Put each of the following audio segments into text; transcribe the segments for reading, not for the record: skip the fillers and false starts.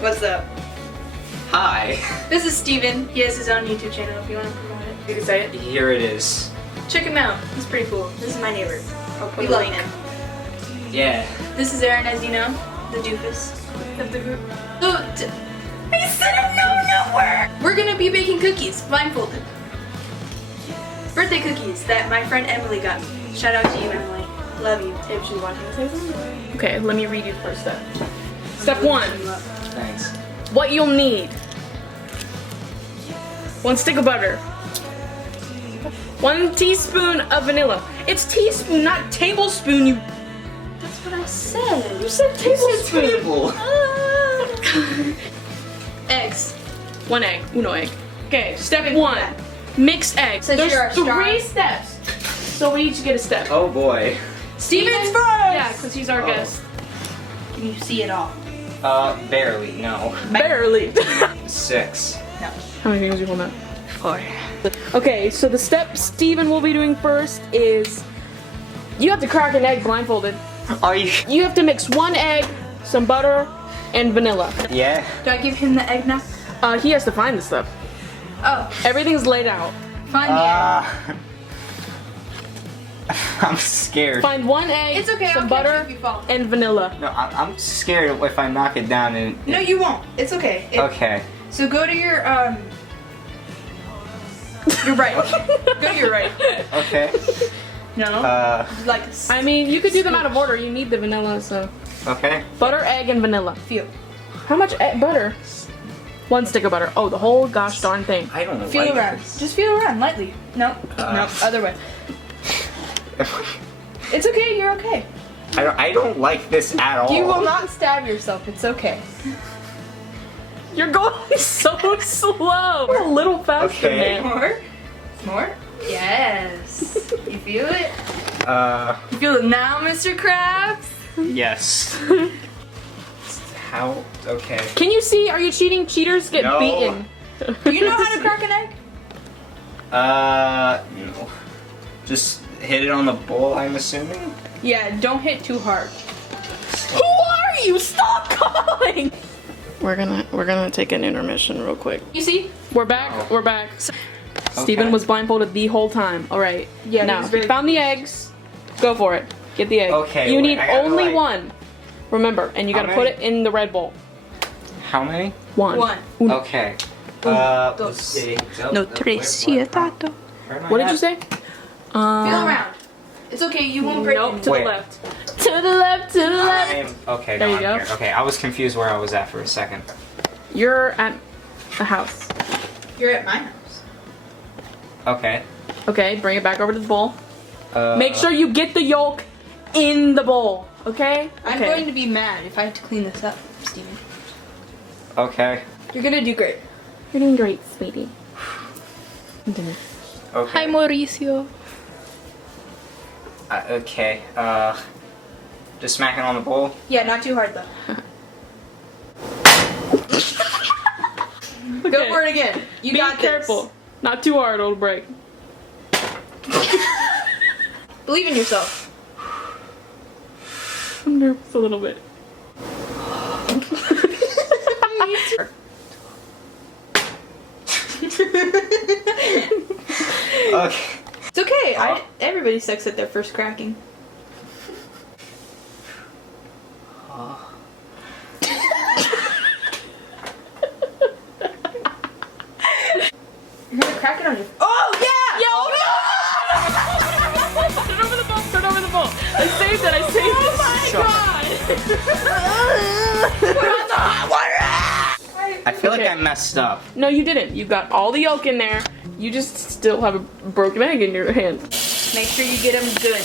What's up? Hi. This is Steven. He has his own YouTube channel if you want to promote it. You can say it. Here it is. Check him out. He's pretty cool. This is my neighbor. We love him. Yeah. This is Aaron, as you know, the doofus of the group. So, I said I'm going nowhere! We're gonna be baking cookies, blindfolded. Birthday cookies that my friend Emily got me. Shout out to you, Emily. Love you. If she's watching this, say something. Okay, let me read you the first step. Step 1. Thanks. What you'll need. 1 stick of butter. 1 teaspoon of vanilla. It's teaspoon, not tablespoon, you. That's what I said. You said tablespoon. Table. Eggs. 1 egg. Uno egg. Okay, step Wait, 1. what? Mix eggs. Since There's you're our 3 star. steps. So we each get a step. Oh boy. Steven's first! Yeah, because he's our Oh. guest. Can you see it all? Barely, no. Barely. 6. No. How many fingers do you hold up? 4. Okay, so the step Steven will be doing first is you have to crack an egg blindfolded. Are you? You have to mix 1 egg, some butter, and vanilla. Yeah. Do I give him the egg now? He has to find the stuff. Oh, Everything's laid out. find the egg. I'm scared. Find 1 egg, It's okay, some I'll butter, catch you if you fall. and vanilla. No, I'm scared if I knock it down and. No, you won't. It's okay. Okay. So go to your right. Go to your right. Okay. No. Like I mean, you could do them out of order. You need the vanilla, so. Okay. Butter, egg, and vanilla. feel. How much butter? 1 stick of butter. Oh, the whole gosh darn thing. I don't know. Feel around. Just feel around lightly. No. No. Other way. It's okay. You're okay. I don't like this at all. You will not stab yourself. It's okay. You're going so slow. A little faster, Okay. man. More. More. Yes. You feel it? You feel it now, Mr. Krabs? Yes. How? Okay. Can you see? Are you cheating? Cheaters get No. beaten. Do you know how to crack an egg? No. Just hit it on the bowl, I'm assuming? Yeah. Don't hit too hard. Who are you? Stop calling! We're gonna take an intermission real quick. You see? We're back. Oh. We're back. Steven was blindfolded the whole time. All right. Yeah, he Now, was if you very- found the eggs, go for it. Get the egg. Okay, You wait, need I gotta, only like- 1. Remember, and you How gotta put many? it in the red bowl. How many? 1. 1. Okay. dos. Let's see. No, tres, siete. What did you say? Feel around. It's okay. You won't break Nope. it. To Wait. the left. To the left. To the left. Okay, There no, you I'm go. here. Okay, I was confused where I was at for a second. You're at the house. You're at my house. Okay. Okay. Bring it back over to the bowl. Uh, Make sure you get the yolk in the bowl. Okay. I'm going to be mad if I have to clean this up, Steven. Okay. You're gonna do great. You're doing great, sweetie. Continue. Okay. Mauricio. Okay. Just smack it on the bowl. Yeah, not too hard though. Go for it again. You Be got careful. this. Not too hard, it'll break. Believe in yourself. I'm nervous a little bit. Okay. It's okay. Everybody sucks at their first cracking. You're gonna crack it on your. Oh yeah! Turn over the bowl, turn over the bowl. I saved it, I saved it. Oh my god! I feel like Okay. I messed up. No, you didn't. You got all the yolk in there. You just still have a broken egg in your hand. Make sure you get them good.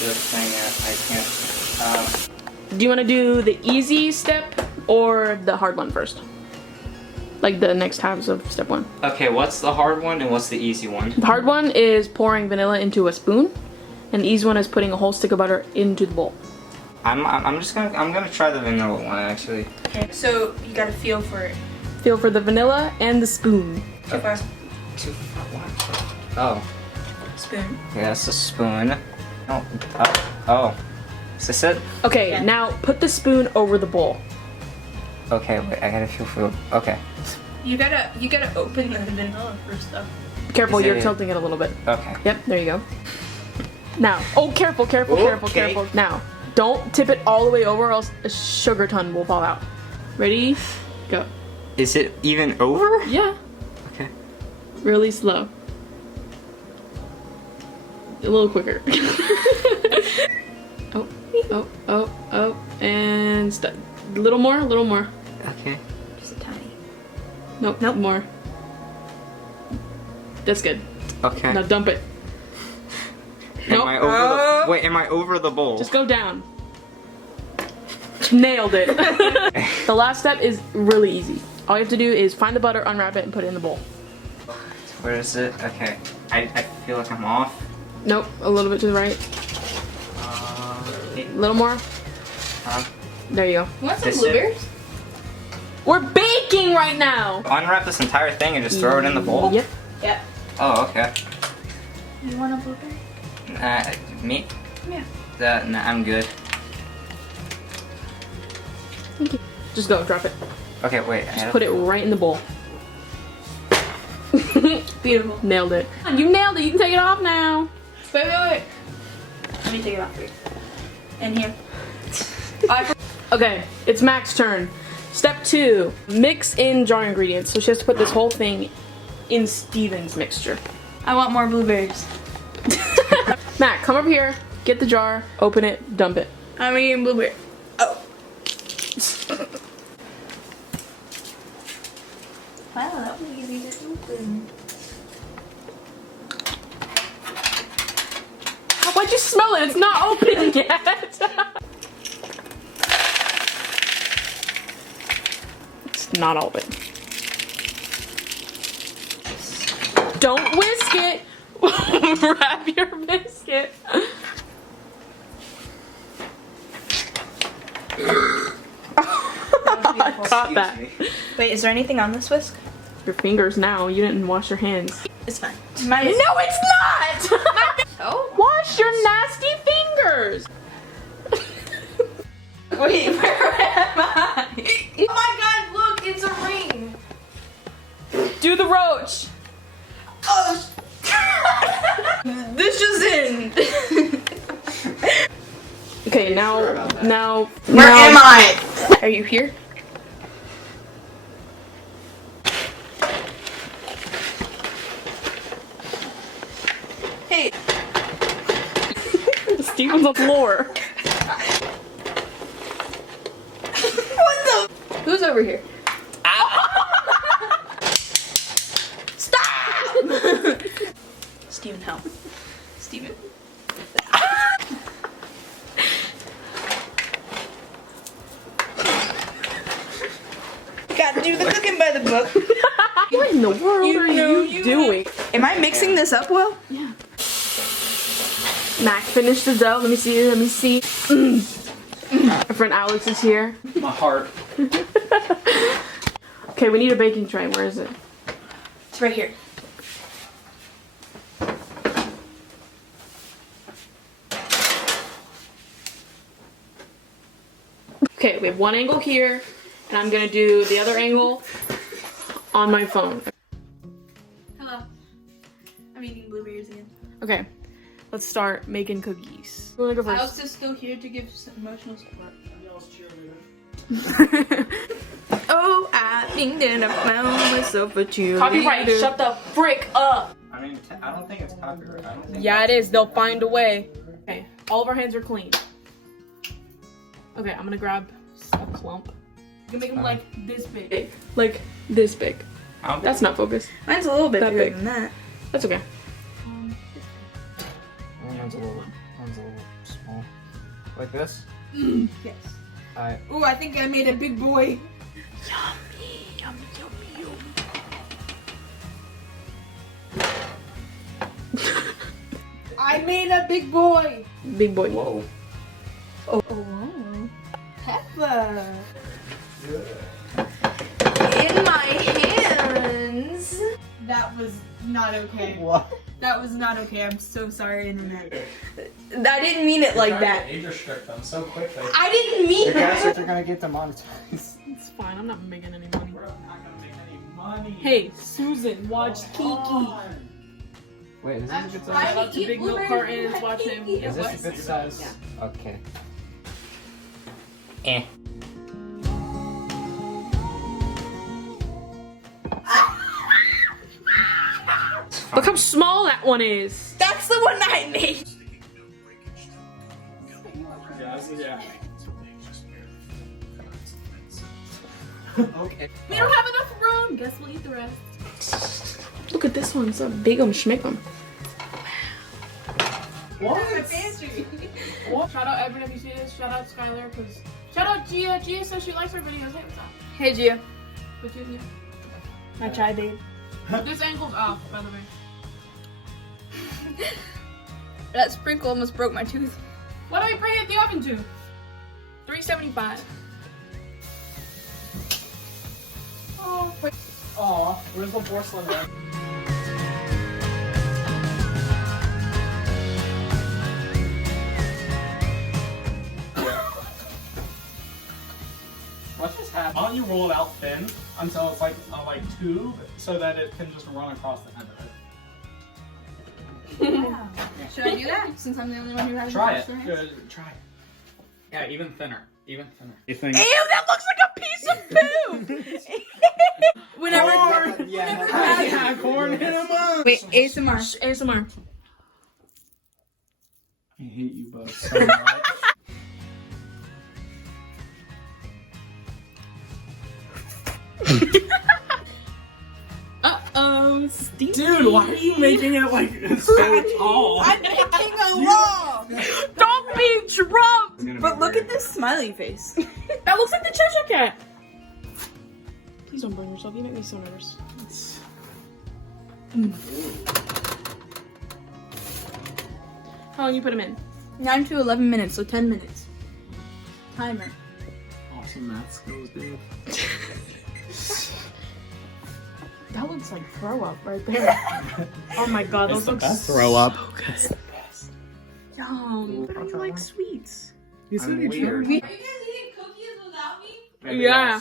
Good thing I can't. Do you want to do the easy step or the hard one first? Like the next halves of step 1. Okay, what's the hard one and what's the easy one? The hard one is pouring vanilla into a spoon, and the easy one is putting a whole stick of butter into the bowl. I'm gonna try the vanilla one actually. Okay. So you gotta feel for it. Feel for the vanilla and the spoon. Too far. Too far. What? Oh, Spoon. yeah, that's a spoon. Oh. Is this it? Okay, Yeah. now put the spoon over the bowl. Okay, wait, I gotta feel for. Okay. You gotta open the vanilla first though. Careful, Is you're it- tilting it a little bit. Okay. Yep, there you go. Now, oh, careful, careful, careful, Okay. careful. Now, don't tip it all the way over or else a sugar ton will fall out. Ready? Go. Is it even over? Yeah, Okay. really slow. A little quicker. Oh, and stop. A little more, a little more. Okay. Just a tiny. Nope, more. That's good. Okay. Now dump it. Am Nope. I over the? Wait, am I over the bowl? Just go down. Nailed it. The last step is really easy. All you have to do is find the butter, unwrap it, and put it in the bowl. Where is it? Okay. I feel like I'm off. Nope, a little bit to the right. Okay. A little more. There you go. You want some This blueberries? We're baking right now. Unwrap this entire thing and just throw it in the bowl? Yep. Yep. Oh, okay. You want a blueberry? Me? Yeah. Nah, I'm good. Just go, drop it. Okay, wait. Just put it right in the bowl. Beautiful. Nailed it. You nailed it. You can take it off now. Wait. Let me take it off for you. And here. Okay, it's Mac's turn. Step 2, mix in jar ingredients. So she has to put this whole thing in Steven's mixture. I want more blueberries. Mac, come up here, get the jar, open it, dump it. I'm eating blueberry. Oh. Wow, that was easy to open. Why'd you smell it? It's not open yet. It's not open. Don't whisk it. Wrap your biscuit. I caught that. Wait, is there anything on this whisk? Your fingers now. You didn't wash your hands. It's fine. No, it's not. Oh? Wash your nasty fingers. Wait, where am I? Oh my god, look, it's a ring. Do the roach. Oh, this just in. Okay, now. Where am I? Are you here? Hey. Steven's on the floor. What the? Who's over here? Stop! Steven, help. Steven. Gotta do the cooking by the book. What in the world are you doing? Am I mixing this up well? Yeah. Mac, finish the dough. Let me see. My friend Alex is here. My heart. Okay, we need a baking tray. Where is it? It's right here. Okay, we have one angle here, and I'm gonna do the other angle on my phone. Hello. I'm eating blueberries again. Okay, let's start making cookies. You wanna go first? Alex is still here to give some emotional support. Copyright, Oh, I think that I found myself a cheerleader. shut the frick up! I mean, I don't think it's copyright. I don't think Yeah, it is. They'll find a way. Okay, all of our hands are clean. Okay, I'm gonna grab a clump. You can make them like this big. Like this big. I don't That's not focused. Mine's a little bit That bigger big. than that. That's okay. Mine's a little small. Like this? Yes. Alright. Ooh, I think I made a big boy. Yummy, yummy, yummy, yummy. I made a big boy. Big boy. Whoa. Oh, wow. Peppa. In my hands. That was not okay. What? That was not okay. I'm so sorry, internet. I didn't mean it like that. Age restrict them so quickly. I didn't mean The guys that. are gonna get demonetized. It's fine. I'm not making any money. We're not gonna make any money. Hey, Susan, watch Kiki. Wait, is this a good Shout size? out to Big Milk Cartons. Watch him. Is this a good size? Okay. Eh. Look how small that one is. That's the one I made. Yeah. Okay. We don't have enough room. Guess we'll eat the rest. Look at this one. It's a big schmick'em. What? What? Shout out Evan if you see this. Shout out Skylar because. Shout out Gia. Gia says she likes our videos. Hey, what's up? Hey, Gia. What you do? My chai babe. This ankle's off, by the way. That sprinkle almost broke my tooth. What do we bring it in the oven to? $3.75. Oh, Aw, where's the porcelain ring? What's just happening? Why don't you roll it out thin until it's like a tube so that it can just run across the end of it? Should I do that since I'm the only one who hasn't Try washed it. their hands? Good. Try it. Yeah, even thinner. Even thinner. You think? Ew, that looks like a piece of poo! Whenever. Yeah, corn in a mug. Wait, ASMR. ASMR. I hate you both so much. Uh-oh, Steve. Dude, why are you making it like so tall? I'm picking a wall! Don't be drunk! But look at this smiley face. That looks like the Cheshire Cat. Please don't burn yourself. You make me so nervous. How long you put him in? 9 to 11 minutes, so 10 minutes. Timer. Awesome math skills, dude. That looks like throw up right there. Oh my god, those look throw up. so good. Yum. But I like sweets. You I'm weird. Are you guys eating cookies without me? Yeah.